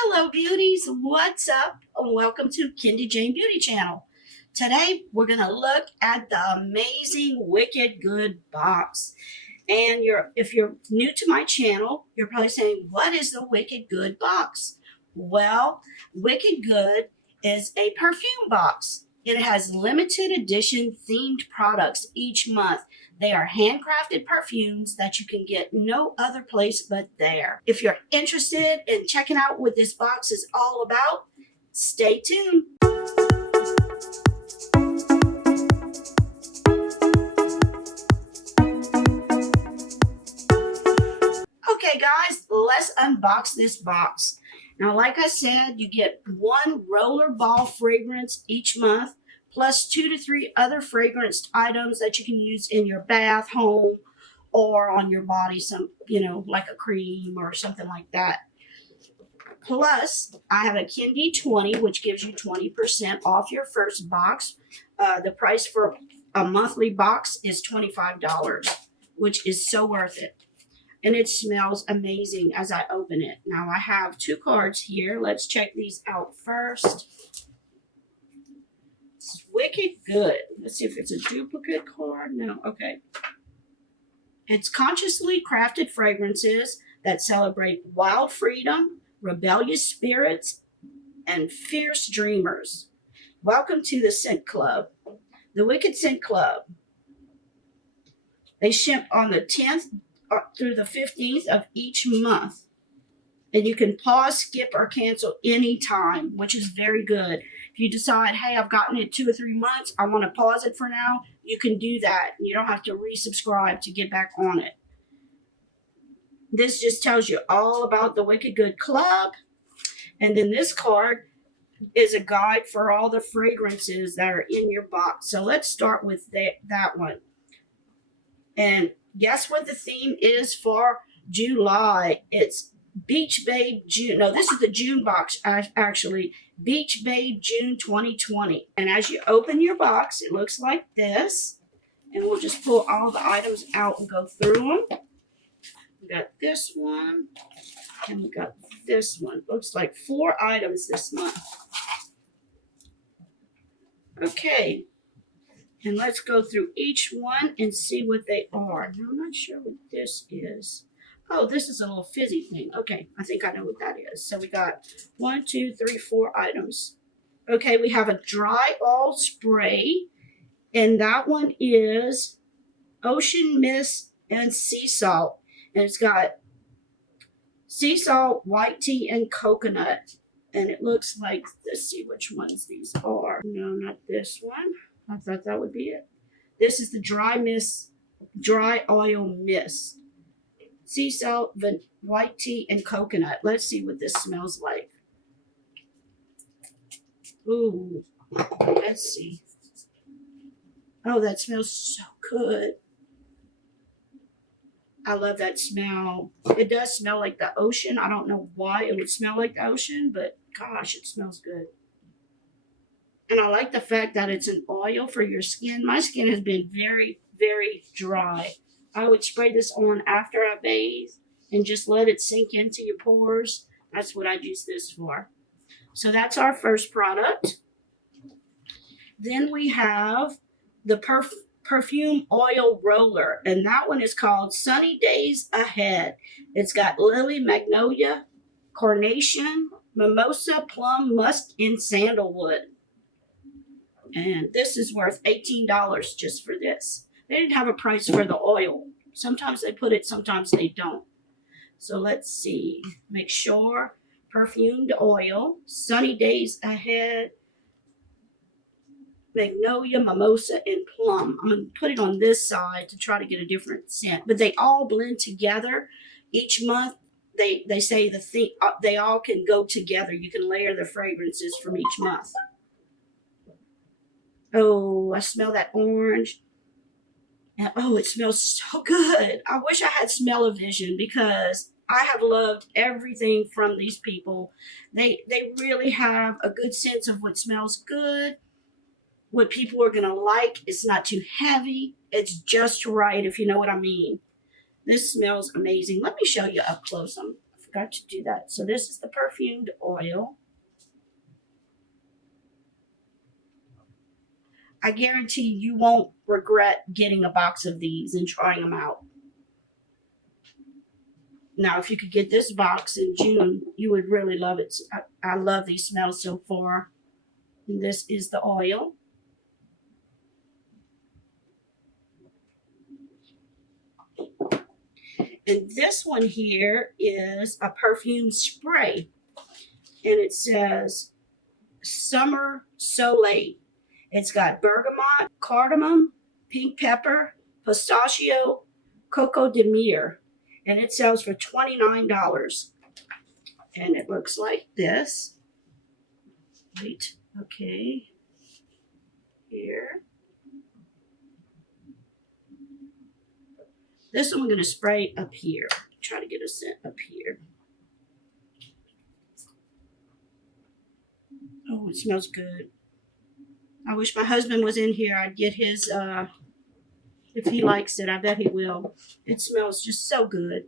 Hello beauties, what's up? Welcome to Kendy Jane Beauty Channel. Today we're going to look at the amazing Wicked Good box. And if you're new to my channel, you're probably saying, what is the Wicked Good box? Well, Wicked Good is a perfume box. It has limited edition themed products each month. They are handcrafted perfumes that you can get no other place but there. If you're interested in checking out what this box is all about, stay tuned. Okay guys, let's unbox this box. Now, like I said, you get one roller ball fragrance each month, plus 2 to 3 other fragranced items that you can use in your bath, home, or on your body, like a cream or something like that. Plus, I have a Kendy 20, which gives you 20% off your first box. The price for a monthly box is $25, which is so worth it. And it smells amazing as I open it. Now I have 2 cards here. Let's check these out first. It's Wicked Good. Let's see if it's a duplicate card. No, okay. It's consciously crafted fragrances that celebrate wild freedom, rebellious spirits, and fierce dreamers. Welcome to the Scent Club. The Wicked Scent Club. They ship on the 10th through the 15th of each month. And you can pause, skip, or cancel anytime, which is very good. If you decide, hey, I've gotten it 2 or 3 months, I want to pause it for now, you can do that. You don't have to resubscribe to get back on it. This just tells you all about the Wicked Good Club. And then this card is a guide for all the fragrances that are in your box. So let's start with that one. And guess what the theme is for July? It's Beach Babe June. No, this is the June box, actually. Beach Babe June 2020. And as you open your box, it looks like this. And we'll just pull all the items out and go through them. We got this one. And we got this one. Looks like 4 items this month. Okay. And let's go through each one and see what they are. Now, I'm not sure what this is. Oh, this is a little fizzy thing. Okay, I think I know what that is. So we got 1, 2, 3, 4 items. Okay, we have a dry oil spray. And that one is Ocean Mist and Sea Salt. And it's got sea salt, white tea, and coconut. And it looks like, let's see which ones these are. No, not this one. I thought that would be it. This is the dry oil mist. Sea salt, white tea, and coconut. Let's see what this smells like. Ooh, let's see. Oh, that smells so good. I love that smell. It does smell like the ocean. I don't know why it would smell like the ocean, but gosh, it smells good. And I like the fact that it's an oil for your skin. My skin has been very, very dry. I would spray this on after I bathe and just let it sink into your pores. That's what I'd use this for. So that's our first product. Then we have the Perfume Oil Roller. And that one is called Sunny Days Ahead. It's got lily, magnolia, carnation, mimosa, plum, musk, and sandalwood. And this is worth $18 just for this. They didn't have a price for the oil. Sometimes they put it, sometimes they don't. So let's see. Make sure. Perfumed oil. Sunny Days Ahead. Magnolia, mimosa, and plum. I'm going to put it on this side to try to get a different scent. But they all blend together. Each month, they say they all can go together. You can layer the fragrances from each month. Oh, I smell that orange. And oh, it smells so good. I wish I had smell-o-vision because I have loved everything from these people. They really have a good sense of what smells good, what people are going to like. It's not too heavy. It's just right, if you know what I mean. This smells amazing. Let me show you up close. I Forgot to do that. So this is the perfumed oil. I guarantee you won't regret getting a box of these and trying them out. Now, if you could get this box in June, you would really love it. I love these smells so far. And this is the oil. And this one here is a perfume spray. And it says Summer Soleil. It's got bergamot, cardamom, pink pepper, pistachio, coco de mer. And it sells for $29. And it looks like this. Wait, okay. Here. This one I'm going to spray up here. Try to get a scent up here. Oh, it smells good. I wish my husband was in here. I'd get his, if he likes it. I bet he will. It smells just so good.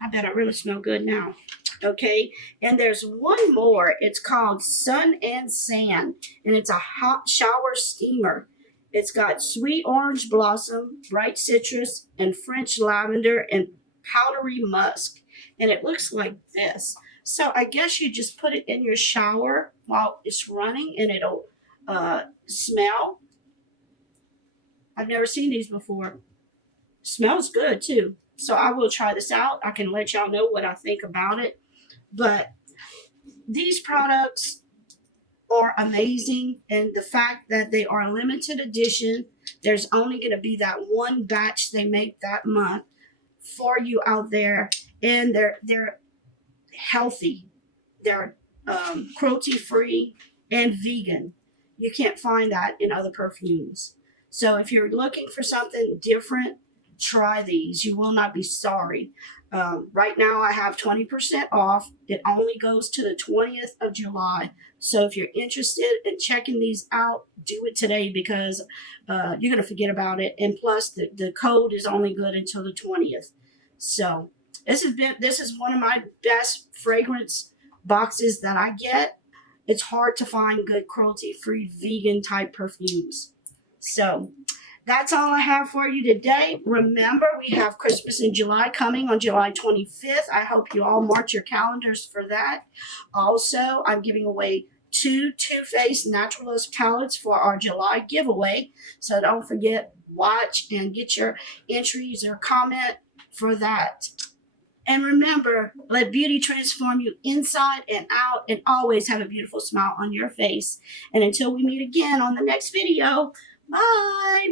I bet I really smell good now. Okay, and there's one more. It's called Sun and Sand, and it's a hot shower steamer. It's got sweet orange blossom, bright citrus, and French lavender, and powdery musk. And it looks like this. So I guess you just put it in your shower while it's running, and it'll smell. I've never seen these before. Smells good too. So I will try this out. I can let y'all know what I think about it. But these products are amazing, and the fact that they are limited edition, there's only going to be that one batch they make that month for you out there, and they're healthy. They're cruelty free and vegan. You can't find that in other perfumes. So if you're looking for something different, try these. You will not be sorry. Right now I have 20% off. It only goes to the 20th of July. So if you're interested in checking these out, do it today, because you're going to forget about it. And plus the code is only good until the 20th. So this is one of my best fragrance boxes that I get. It's hard to find good cruelty-free vegan type perfumes. So that's all I have for you today. Remember, we have Christmas in July coming on July 25th. I hope you all mark your calendars for that. Also, I'm giving away 2 Too Faced Naturalist palettes for our July giveaway. So don't forget, watch and get your entries or comment for that. And remember, let beauty transform you inside and out, and always have a beautiful smile on your face. And until we meet again on the next video, bye.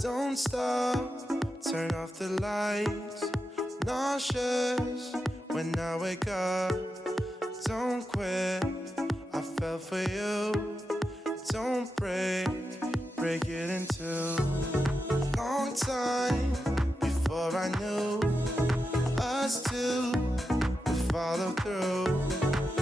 Don't stop, turn off the lights. Nauseous when I wake up. Don't quit, I fell for you. Don't break it in two. Long time before I knew us two would follow through.